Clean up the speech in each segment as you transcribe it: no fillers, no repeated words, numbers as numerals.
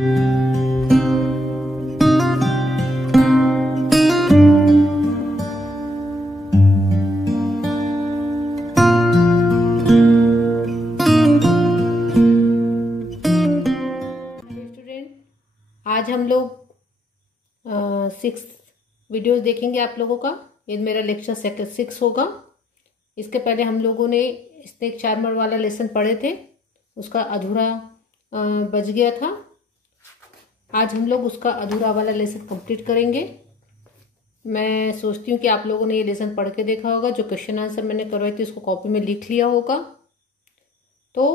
आज हम लोग 6 वीडियोस देखेंगे आप लोगों का। ये मेरा लेक्चर 6 होगा। इसके पहले हम लोगों ने स्नेक चार्मर वाला लेसन पढ़े थे, उसका अधूरा बच गया था। आज हम लोग उसका अधूरा वाला लेसन कंप्लीट करेंगे। मैं सोचती हूँ कि आप लोगों ने ये लेसन पढ़ के देखा होगा। जो क्वेश्चन आंसर मैंने करवाई थी उसको कॉपी में लिख लिया होगा। तो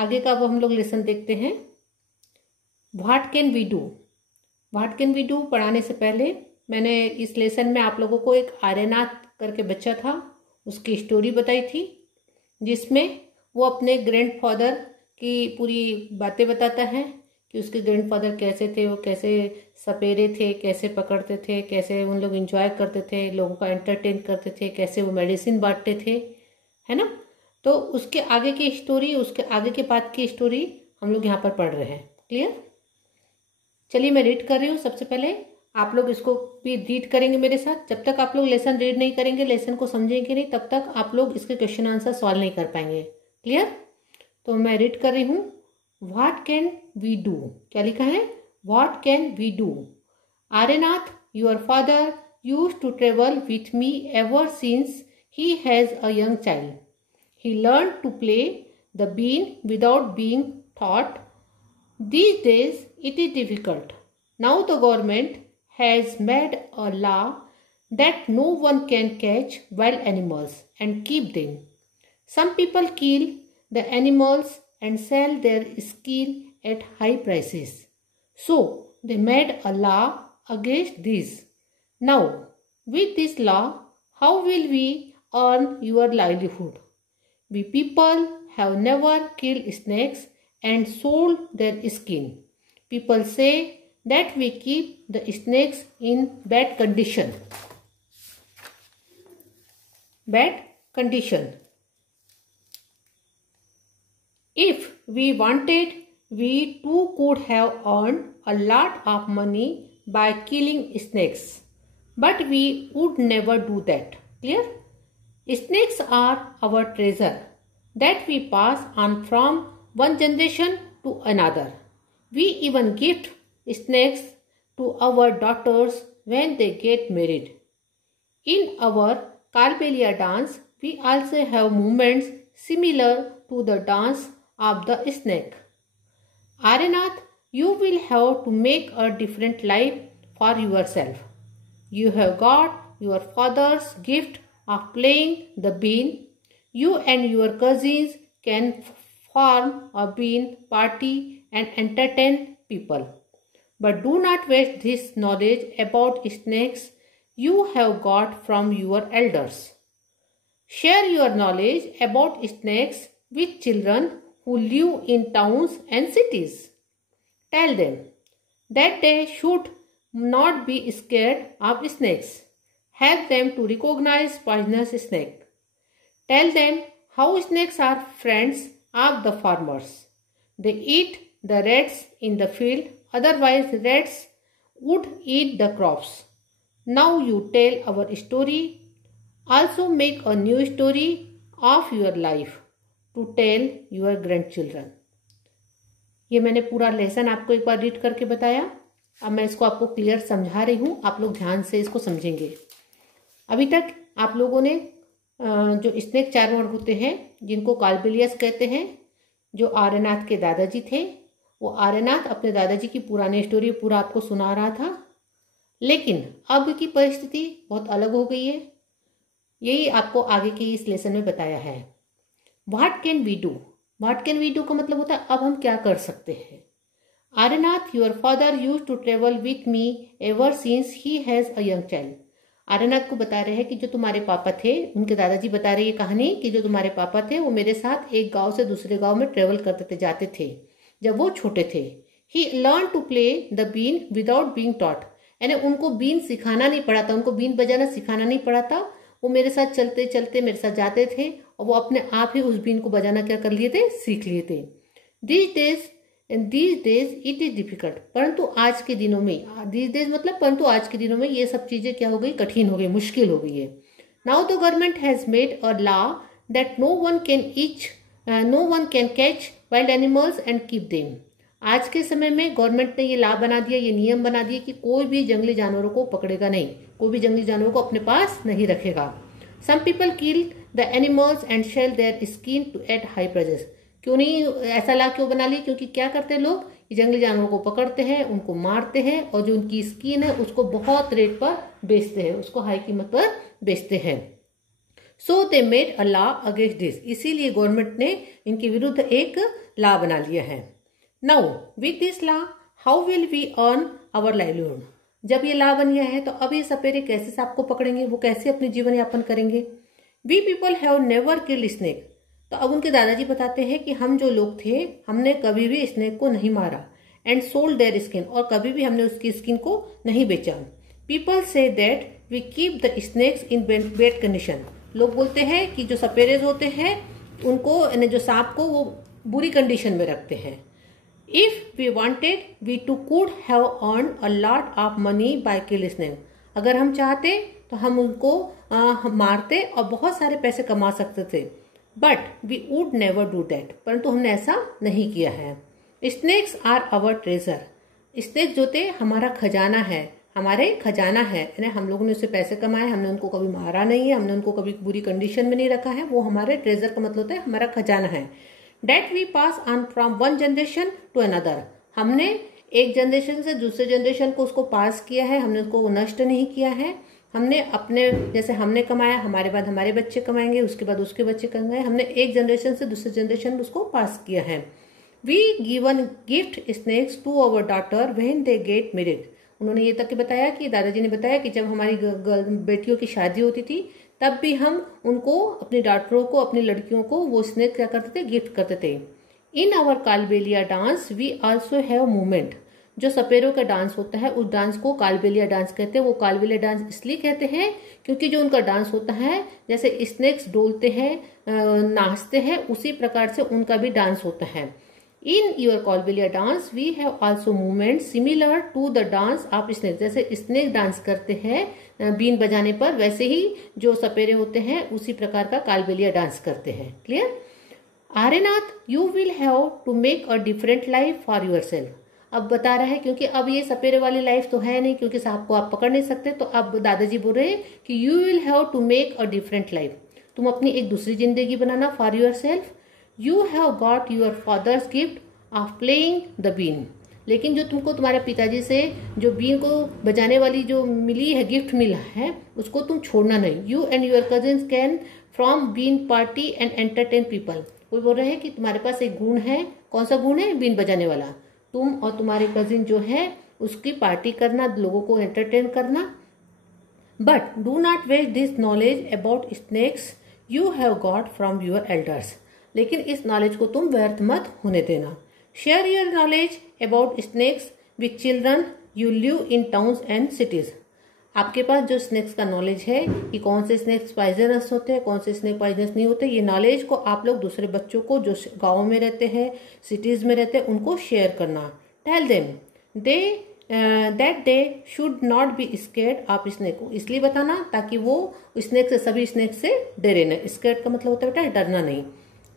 आगे का अब हम लोग लेसन देखते हैं। What can we do. What can we do पढ़ाने से पहले मैंने इस लेसन में आप लोगों को एक आर्यनाथ करके बच्चा था, उसकी स्टोरी बताई थी, जिसमें वो अपने ग्रैंडफादर की पूरी बातें बताता है कि उसके ग्रैंडफादर कैसे थे, वो कैसे सपेरे थे, कैसे पकड़ते थे, कैसे उन लोग एंजॉय करते थे, लोगों का एंटरटेन करते थे, कैसे वो मेडिसिन बांटते थे, है ना। तो उसके आगे की स्टोरी, उसके आगे के पार्ट की स्टोरी हम लोग यहाँ पर पढ़ रहे हैं। क्लियर? चलिए मैं रीड कर रही हूँ। सबसे पहले आप लोग इसको भी रीड करेंगे मेरे साथ। जब तक आप लोग लेसन रीड नहीं करेंगे, लेसन को समझेंगे नहीं, तब तक आप लोग इसके क्वेश्चन आंसर सॉल्व नहीं कर पाएंगे। क्लियर? तो मैं रीड कर रही हूँ। What can we do. क्या लिखा है? What can we do. Aryanath, your father used to travel with me ever since he has a young child. He learned to play the bean without being taught. These days it is difficult. Now the government has made a law that no one can catch wild animals and keep them. Some people kill the animals and sell their skin at high prices. So they made a law against this. Now with this law, how will we earn your livelihood? We people have never killed snakes and sold their skin. People say that we keep the snakes in bad condition. Bad condition. If we wanted, we too could have earned a lot of money by killing snakes. But we would never do that. Clear? Snakes are our treasure that we pass on from one generation to another. We even gift snakes to our daughters when they get married. In our Kalbelia dance, we also have movements similar to the dance of the snake. Arinath, you will have to make a different life for yourself. You have got your father's gift of playing the bean. You and your cousins can form a bean party and entertain people. But do not waste this knowledge about snakes you have got from your elders. Share your knowledge about snakes with children who live in towns and cities. Tell them that they should not be scared of snakes. Help them to recognize poisonous snake. Tell them how snakes are friends of the farmers. They eat the rats in the field, otherwise rats would eat the crops. Now you tell our story. Also make a new story of your life to tell your grandchildren. ये मैंने पूरा lesson आपको एक बार read करके बताया। अब मैं इसको आपको क्लियर समझा रही हूँ, आप लोग ध्यान से इसको समझेंगे। अभी तक आप लोगों ने जो स्नेक चार्मर होते हैं, जिनको काल्बेलियस कहते हैं, जो आर्यनाथ के दादाजी थे, वो आर्यनाथ अपने दादाजी की पुरानी स्टोरी पूरा आपको सुना रहा था। लेकिन अब की परिस्थिति बहुत अलग हो गई है। यही आपको आगे के इस लेसन में बताया है। What can we do. What can we do का मतलब होता है अब हम क्या कर सकते हैं। Aryanath, your father used to travel with me ever since he has a young child. Aryanath को बता रहे हैं कि जो तुम्हारे पापा थे, उनके दादाजी बता रहे हैं ये कहानी कि जो तुम्हारे पापा थे वो मेरे साथ एक गांव से दूसरे गांव में ट्रेवल करते थे, जाते थे जब वो छोटे थे। He learn to play the been without being taught. यानी उनको बीन सिखाना नहीं पड़ा था, उनको बीन बजाना सिखाना नहीं पड़ा था। वो मेरे साथ चलते चलते मेरे साथ जाते थे और वो अपने आप ही उस बीन को बजाना क्या कर लिए थे, सीख लिए थे। These days and these days it is difficult, परंतु आज के दिनों में, दीज डेज मतलब परंतु आज के दिनों में ये सब चीजें क्या हो गई, कठिन हो गई, मुश्किल हो गई है। Now the government has made a law that no one can catch wild animals and keep them. आज के समय में गवर्नमेंट ने ये लॉ बना दिया, ये नियम बना दिया कि कोई भी जंगली जानवरों को पकड़ेगा नहीं, कोई भी जंगली जानवरों को अपने पास नहीं रखेगा। Some people kill the animals and sell their skin to at high prices. क्यों नहीं ऐसा लॉ क्यों बना लिया? क्योंकि क्या करते हैं लोग, ये जंगली जानवरों को पकड़ते हैं, उनको मारते हैं और जो उनकी स्किन है उसको बहुत रेट पर बेचते हैं, उसको हाई कीमत पर बेचते हैं। So they made a law against this, इसीलिए गवर्नमेंट ने इनके विरुद्ध एक लॉ बना लिया है। Now with this law how will we earn our livelihood. जब ये लॉ बन गया है तो अब ये सपेरे कैसे सांप को पकड़ेंगे, वो कैसे अपने जीवन यापन करेंगे। We people have never killed snake, तो अब उनके दादाजी बताते हैं कि हम जो लोग थे हमने कभी भी स्नेक को नहीं मारा, एंड सोल्ड देयर स्किन, और कभी भी हमने उसकी स्किन को नहीं बेचा। People say that we keep the snakes in bad condition, लोग बोलते हैं कि जो सपेरेज होते हैं उनको, यानी जो सांप को, वो बुरी कंडीशन में रखते हैं। If we wanted we too could have earn a lot of money by kill snake, अगर हम चाहते तो हम उनको मारते और बहुत सारे पैसे कमा सकते थे, but we would never do that, परंतु हमने ऐसा नहीं किया है। Snakes are our treasure, snake जो थे हमारा खजाना है, हमारे खजाना है, यानी हम लोगों ने उससे पैसे कमाए, हमने उनको कभी मारा नहीं है, हमने उनको कभी बुरी कंडीशन में नहीं रखा है, वो हमारे ट्रेजर का मतलब होता है हमारा खजाना है। That we pass on from one generation to another, हमने एक जनरेशन से दूसरे जनरेशन को उसको पास किया है, हमने उसको नष्ट नहीं किया है। हमने अपने, जैसे हमने कमाया, हमारे बाद हमारे बच्चे कमाएंगे, उसके बाद उसके बच्चे कमाएंगे, हमने एक जनरेशन से दूसरे जनरेशन में उसको पास किया है। We given gift snakes to our daughter when they get married, उन्होंने ये तक बताया कि दादाजी ने बताया कि जब हमारी बेटियों की शादी होती थी तब भी हम उनको, अपनी डॉटरों को, अपनी लड़कियों को वो स्नेक क्या करते थे, गिफ्ट करते थे। In our Kalbelia dance we also have movement, जो सपेरों का डांस होता है उस डांस को कालबेलिया डांस कहते हैं। वो कालबेलिया डांस इसलिए कहते हैं क्योंकि जो उनका डांस होता है, जैसे स्नेक्स डोलते हैं, नाचते हैं, उसी प्रकार से उनका भी डांस होता है। In your Kalbelia dance we have also movement similar to the dance of snake, जैसे स्नेक डांस करते हैं बीन बजाने पर, वैसे ही जो सपेरे होते हैं उसी प्रकार का कालबेलिया डांस करते हैं। Clear? Aryanath, you will have to make a different life for yourself, अब बता रहा है क्योंकि अब ये सपेरे वाली लाइफ तो है नहीं, क्योंकि सांप को आप पकड़ नहीं सकते, तो अब दादाजी बोल रहे हैं कि you will have to make a different life, तुम अपनी एक दूसरी जिंदगी बनाना for yourself. You have got your father's gift of playing the been, लेकिन जो तुमको तुम्हारे पिताजी से जो बीन को बजाने वाली जो मिली है, गिफ्ट मिला है, उसको तुम छोड़ना नहीं। You and your cousins can from been party and entertain people, कोई बोल रहे हैं कि तुम्हारे पास एक गुण है, कौन सा गुण है? बीन बजाने वाला। तुम और तुम्हारे कजिन जो है उसकी पार्टी करना, लोगों को एंटरटेन करना। But do not waste this knowledge about snakes you have got from your elders, लेकिन इस नॉलेज को तुम व्यर्थ मत होने देना। Share your knowledge about snakes with children you live in towns and cities, आपके पास जो स्नेक्स का नॉलेज है कि कौन से स्नेक्स पॉइजनस होते हैं, कौन से स्नेक पॉइजनस नहीं होते, ये नॉलेज को आप लोग दूसरे बच्चों को जो गाँव में रहते हैं, सिटीज में रहते हैं, उनको शेयर करना। Tell them that they should not be scared of snake, इसलिए बताना ताकि वो स्नेक से, सभी स्नेक से डरे न। स्केर्ड का मतलब होता है बेटा डरना नहीं।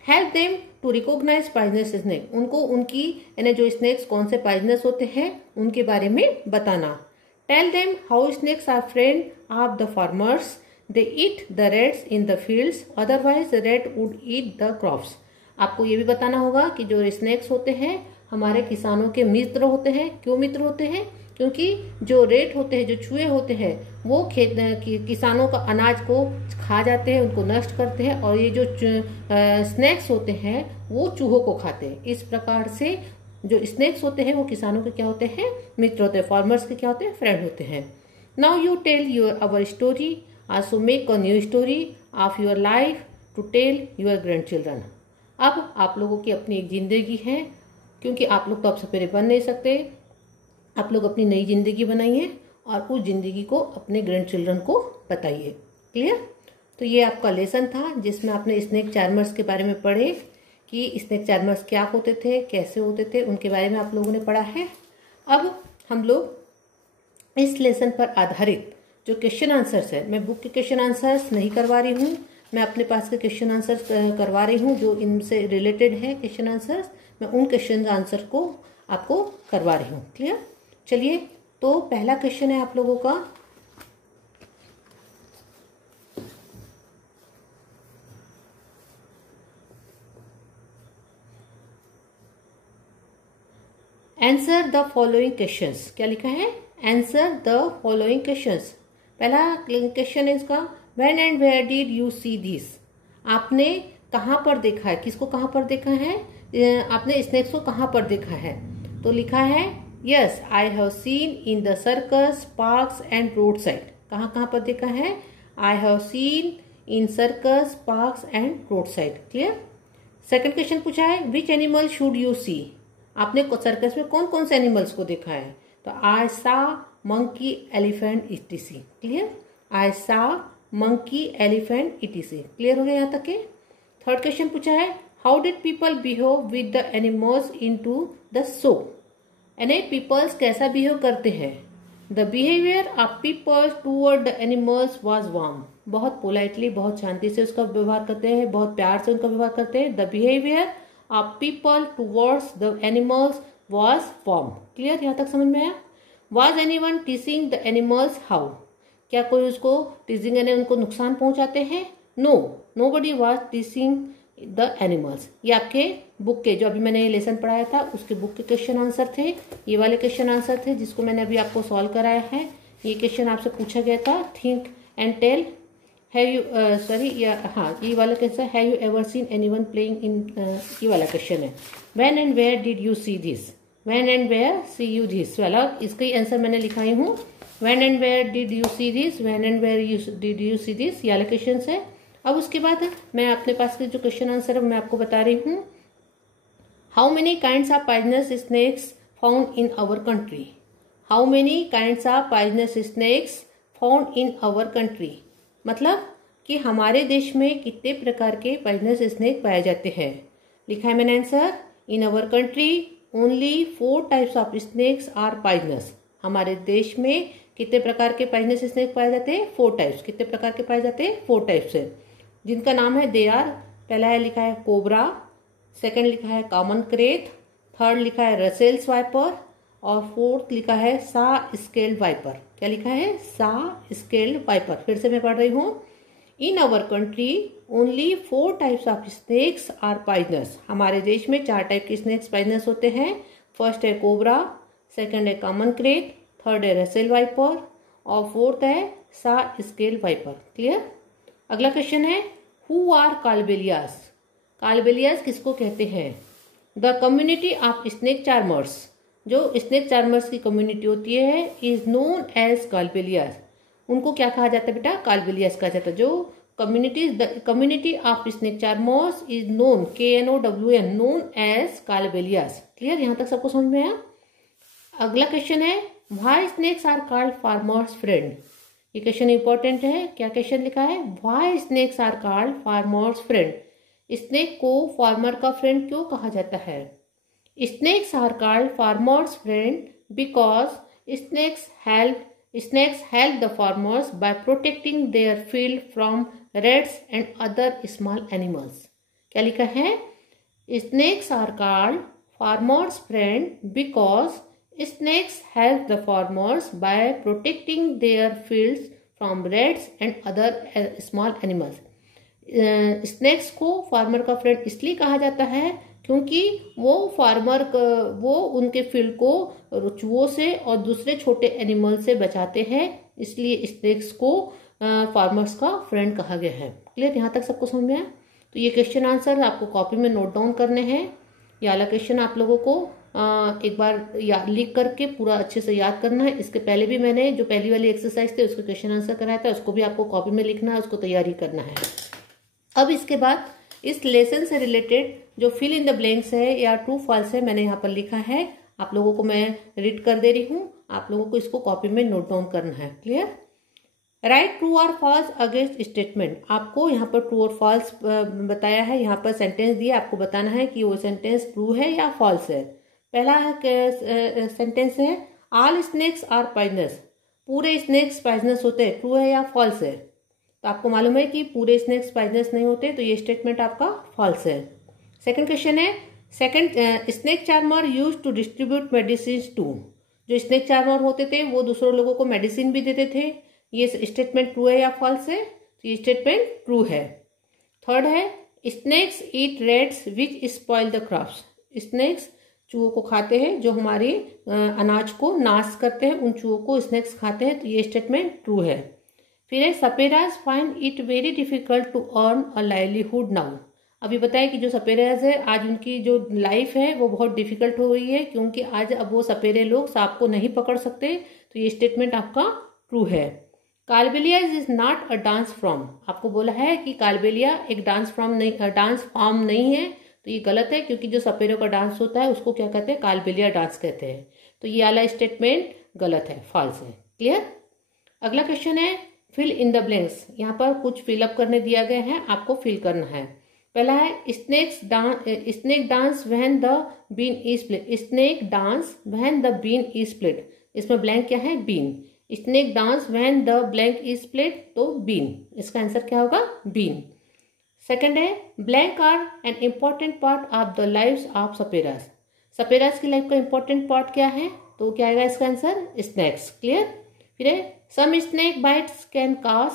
Help them to recognise poisonous snake, उनको उनकी यानी जो स्नेक्स कौन से पॉइजनस होते हैं उनके बारे में बताना। Tell them how snakes are friend of the farmers. They eat the rats in the fields. Otherwise, the rat would eat the crops. आपको ये भी बताना होगा कि जो स्नेक्स होते हैं हमारे किसानों के मित्र होते हैं। क्यों मित्र होते हैं? क्योंकि जो रेट होते हैं, जो चूहे होते हैं, वो किसानों का अनाज को खा जाते हैं, उनको नष्ट करते हैं, और ये जो स्नेक्स होते हैं वो चूहों को खाते हैं। इस प्रकार से जो स्नेक्स होते हैं वो किसानों के क्या होते हैं? मित्र होते हैं। फार्मर्स के क्या होते हैं? फ्रेंड होते हैं। Now you tell your our story, also make a new story of your life to tell your grandchildren. अब आप लोगों की अपनी एक जिंदगी है, क्योंकि आप लोग तो अब सपेरे बन नहीं सकते, आप लोग अपनी नई जिंदगी बनाइए और उस जिंदगी को अपने ग्रैंड चिल्ड्रन को बताइए। क्लियर? तो ये आपका लेसन था जिसमें आपने स्नेक चार्मर्स के बारे में पढ़े कि स्नेक चार्मर्स क्या होते थे, कैसे होते थे, उनके बारे में आप लोगों ने पढ़ा है। अब हम लोग इस लेसन पर आधारित जो क्वेश्चन आंसर्स है, मैं बुक के क्वेश्चन आंसर्स नहीं करवा रही हूँ, मैं अपने पास के क्वेश्चन आंसर्स करवा रही हूँ जो इनसे रिलेटेड है क्वेश्चन आंसर्स, मैं उन क्वेश्चन आंसर को आपको करवा रही हूँ। क्लियर? चलिए, तो पहला क्वेश्चन है आप लोगों का, आंसर द फॉलोइंग क्वेश्चंस। क्या लिखा है? Answer the following questions. पहला क्वेश्चन है इसका, when and where did you see this. आपने कहाँ पर देखा है, किसको कहाँ पर देखा है, आपने स्नेक्स को कहाँ पर देखा है? तो लिखा है yes I have seen in the circus, parks and road side. कहाँ कहाँ पर देखा है? I have seen in circus, parks and road side. Clear? Second question पूछा है, which animal should you see. आपने सर्कस में कौन कौन से एनिमल्स को देखा है? तो आई सा मंकी, एलिफेंट, इटीसी। क्लियर? आई सा मंकी, एलिफेंट, इटीसी। क्लियर हो गया यहाँ तक के? थर्ड क्वेश्चन पूछा है, how did people behave with the animals into the show. यानी पीपल्स कैसा बिहेव करते हैं? The behaviour of people toward the animals was warm. बहुत पोलाइटली, बहुत शांति से उसका व्यवहार करते हैं, बहुत प्यार से उनका व्यवहार करते हैं। The behaviour of people towards the animals was warm. Clear? यहाँ तक समझ में आया? Was anyone teaching the animals how. क्या कोई उसको टीचिंग यानी उनको नुकसान पहुंचाते हैं? No, nobody was teaching the animals. ये आपके बुक के जो अभी मैंने ये लेसन पढ़ाया था उसके बुक के क्वेश्चन आंसर थे। ये वाले क्वेश्चन आंसर थे जिसको मैंने अभी आपको सॉल्व कराया है। ये क्वेश्चन आपसे पूछा गया था, think and tell. Have you हाँ, ये वाला question, have you ever seen anyone playing in, ये वाला क्वेश्चन है। When and where did you see this. When and where see you this वाला, इसका ही आंसर मैंने लिखाई हूँ। When and where did you see this, when and where did you see this, ये वाला क्वेश्चन है। अब उसके बाद मैं अपने पास के जो क्वेश्चन आंसर है मैं आपको बता रही हूँ। How many kinds of poisonous snakes found in our country. How many kinds of poisonous snakes found in our country, मतलब कि हमारे देश में कितने प्रकार के पॉइजनस स्नेक पाए जाते हैं। लिखा है मैंने answer, in our country only 4 types of snakes are poisonous. हमारे देश में कितने प्रकार के पॉइजनस स्नेक पाए जाते हैं? 4 टाइप्स। कितने प्रकार के पाए जाते हैं? 4 टाइप्स है, जिनका नाम है दे आर, पहला है लिखा है कोबरा, सेकंड लिखा है कॉमन क्रेट, थर्ड लिखा है रसेल्स वाइपर और फोर्थ लिखा है सा स्केल्ड वाइपर। क्या लिखा है? सा स्केल्ड वाइपर। फिर से मैं पढ़ रही हूँ, in our country only 4 types of snakes are poisonous. हमारे देश में 4 टाइप के स्नेक्स पॉइजनस होते हैं। फर्स्ट है कोबरा, सेकंड है कॉमन क्रेट, थर्ड है रसेल वाइपर और फोर्थ है सा स्केल वाइपर। क्लियर? अगला क्वेश्चन है, हु आर कालबेलियास। कालबेलियास किसको कहते हैं? The community of snake charmers. जो स्नेक चार्मर्स की कम्युनिटी होती है इज नोन एज कालबेलियास। उनको क्या कहा जाता है बेटा? कालबेलियास कहा जाता है। जो community of snake charmers is known, KNOWN, known as Kalbelias. Clear? यहाँ तक सबको समझ में आया? अगला क्वेश्चन है, why snakes are called farmers friend. ये क्वेश्चन इंपॉर्टेंट है। क्या क्वेश्चन लिखा है? Why snakes are called farmers friend. Snake को फार्मर का फ्रेंड क्यों कहा जाता है? Snakes are called farmers friend because snakes help the farmers by protecting their field from rats and other small animals. क्या लिखा है? Snakes are called farmers' friend because snakes help the farmers by protecting their fields from rats and other small animals. Snakes को farmer का friend इसलिए कहा जाता है क्योंकि वो वो उनके फील्ड को चूहों से और दूसरे छोटे एनिमल से बचाते हैं, इसलिए स्नेक्स को फार्मर्स का फ्रेंड कहा गया है। क्लियर? यहाँ तक सबको समझ में आया? तो ये क्वेश्चन आंसर आपको कॉपी में नोट डाउन करने हैं। ये वाला क्वेश्चन आप लोगों को एक बार लिख करके पूरा अच्छे से याद करना है। इसके पहले भी मैंने जो पहली वाली एक्सरसाइज थी उसका क्वेश्चन आंसर कराया था, उसको भी आपको कॉपी में लिखना है, उसको तैयारी करना है। अब इसके बाद इस लेसन से रिलेटेड जो फिल इन द ब्लैंक्स है या ट्रू फॉल्स है मैंने यहाँ पर लिखा है, आप लोगों को मैं रीड कर दे रही हूँ, आप लोगों को इसको कॉपी में नोट डाउन करना है। क्लियर? राइट ट्रू और फॉल्स अगेंस्ट स्टेटमेंट। आपको यहाँ पर ट्रू और फॉल्स बताया है, यहाँ पर सेंटेंस दिया, आपको बताना है कि वो सेंटेंस ट्रू है या फॉल्स है। पहला सेंटेंस है ऑल स्नेक्स आर पॉइजनस। पूरे स्नेक्स पॉइजनस होते हैं, ट्रू है या फॉल्स है? तो आपको मालूम है कि पूरे स्नेक्स पॉइजनस नहीं होते, तो ये स्टेटमेंट आपका फॉल्स है। सेकंड क्वेश्चन है snake charmer use to distribute medicine to. जो स्नेक चार्मर होते थे वो दूसरों लोगों को मेडिसिन भी देते थे, ये स्टेटमेंट ट्रू है या फॉल्स है? तो ये स्टेटमेंट ट्रू है। थर्ड है snakes eat rats which spoil the crops. Snakes चूहों को खाते हैं जो हमारे अनाज को नाश करते हैं, उन चूहों को स्नेक्स खाते हैं, तो ये स्टेटमेंट ट्रू है। फिर है saperas find it very difficult to earn a livelihood now. अभी बताया कि जो सपेराज है आज उनकी जो लाइफ है वो बहुत डिफिकल्ट हो रही है, क्योंकि आज अब वो सपेरे लोग सांप को नहीं पकड़ सकते, तो ये स्टेटमेंट आपका ट्रू है। Kalbelia is not a dance form. आपको बोला है कि कालबेलिया एक डांस फॉर्म नहीं है, तो ये गलत है, क्योंकि जो सपेरों का डांस होता है उसको क्या कहते हैं? कालबेलिया डांस कहते हैं। तो ये वाला स्टेटमेंट गलत है, फॉल्स है। क्लियर। अगला क्वेश्चन है फिल इन द ब्लैंक्स। यहाँ पर कुछ फिलअप करने दिया गया है, आपको फिल करना है। पहला है snake dance when the been is split. Snake dance when the been is split. इसमें ब्लैंक क्या है? बीन। Snake dance when the blank is split, तो बीन। इसका आंसर क्या होगा? बीन। सेकंड है blank are an important part of the lives of saperas. Saperas की लाइफ का इम्पोर्टेंट पार्ट क्या है? तो क्या आएगा इसका आंसर? स्नैक्स। क्लियर। फिर है some snake bites can cause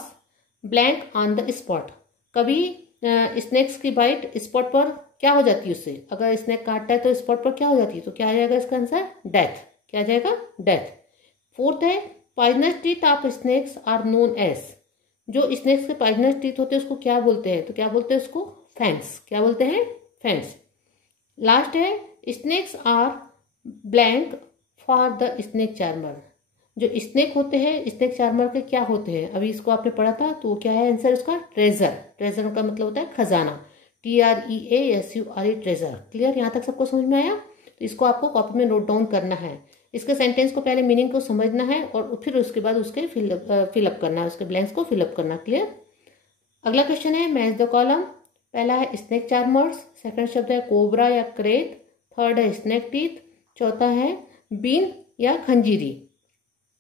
blank on the spot. कभी स्नेक्स की बाइट स्पॉट पर क्या हो जाती है? उससे अगर स्नेक काटता है तो स्पॉट पर क्या हो जाती है? तो क्या आ जाएगा इसका आंसर? डेथ। क्या आ जाएगा? डेथ। फोर्थ है poisonous teeth of snakes are known as. जो स्नेक्स के पॉइजनस टीथ होते हैं उसको क्या बोलते हैं? तो क्या बोलते हैं उसको? फैंग्स। क्या बोलते हैं? फैंग्स। लास्ट है snakes are blank for the snake charmer. जो स्नेक होते हैं स्नेक चार्मर के क्या होते हैं? अभी इसको आपने पढ़ा था, तो क्या है आंसर इसका? ट्रेजर। ट्रेजर का मतलब होता है खजाना। TREASURE, treasure. क्लियर। यहाँ तक सबको समझ में आया? तो इसको आपको कॉपी में नोट डाउन करना है। इसके सेंटेंस को पहले मीनिंग को समझना है और फिर उसके बाद उसके फिलअप करना है, उसके ब्लैंक्स को फिलअप करना। क्लियर। अगला क्वेश्चन है मैच द कॉलम। पहला है स्नेक चार्मर्स, सेकंड शब्द है कोबरा या क्रेत, थर्ड है स्नेक टीथ, चौथा है बीन या खंजीरी।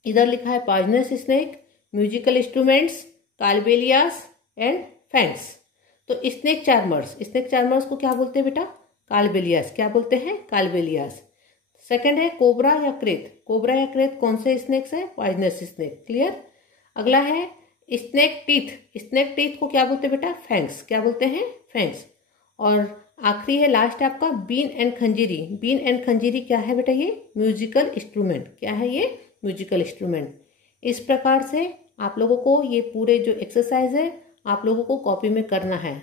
इधर लिखा है poisonous snake, musical instruments, Kalbelias and fangs. तो स्नेक चार्मर्स को क्या बोलते हैं बेटा? कालबेलियास। क्या बोलते हैं? कालबेलियास। सेकंड है कोबरा या क्रेत। कोबरा या क्रेत कौन से स्नेक्स है? Poisonous snake. क्लियर। अगला है स्नेक टीथ। स्नेक टीथ को क्या बोलते हैं बेटा? फैंग्स। क्या बोलते हैं? फैंग्स। और आखिरी है लास्ट है आपका बीन एंड खंजीरी। बीन एंड खंजीरी क्या है बेटा? ये म्यूजिकल इंस्ट्रूमेंट। क्या है ये? Musical instrument. इस प्रकार से आप लोगों को ये पूरे जो एक्सरसाइज है आप लोगों को कॉपी में करना है।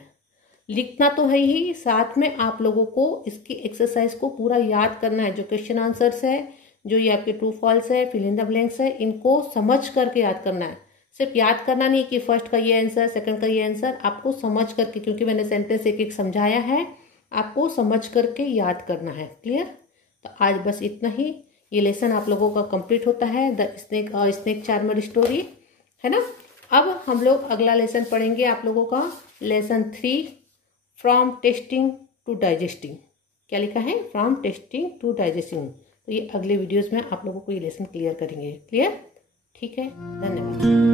लिखना तो है ही, साथ में आप लोगों को इसकी एक्सरसाइज को पूरा याद करना है। जो क्वेश्चन आंसर्स है, जो ये आपके ट्रू फॉल्स है, फिल इन द ब्लैंक्स है, इनको समझ करके याद करना है। सिर्फ याद करना नहीं कि फर्स्ट का ये आंसर, सेकंड का ये आंसर, आपको समझ करके, क्योंकि मैंने सेंटेंस एक एक समझाया है, आपको समझ करके याद करना है। क्लियर। तो आज बस इतना ही। ये लेसन आप लोगों का कंप्लीट होता है, द स्नेक चार्मर स्टोरी, है ना। अब हम लोग अगला लेसन पढ़ेंगे आप लोगों का lesson 3 from tasting to digesting. क्या लिखा है? From tasting to digesting. तो ये अगले वीडियोस में आप लोगों को ये लेसन क्लियर करेंगे। क्लियर। ठीक है, धन्यवाद।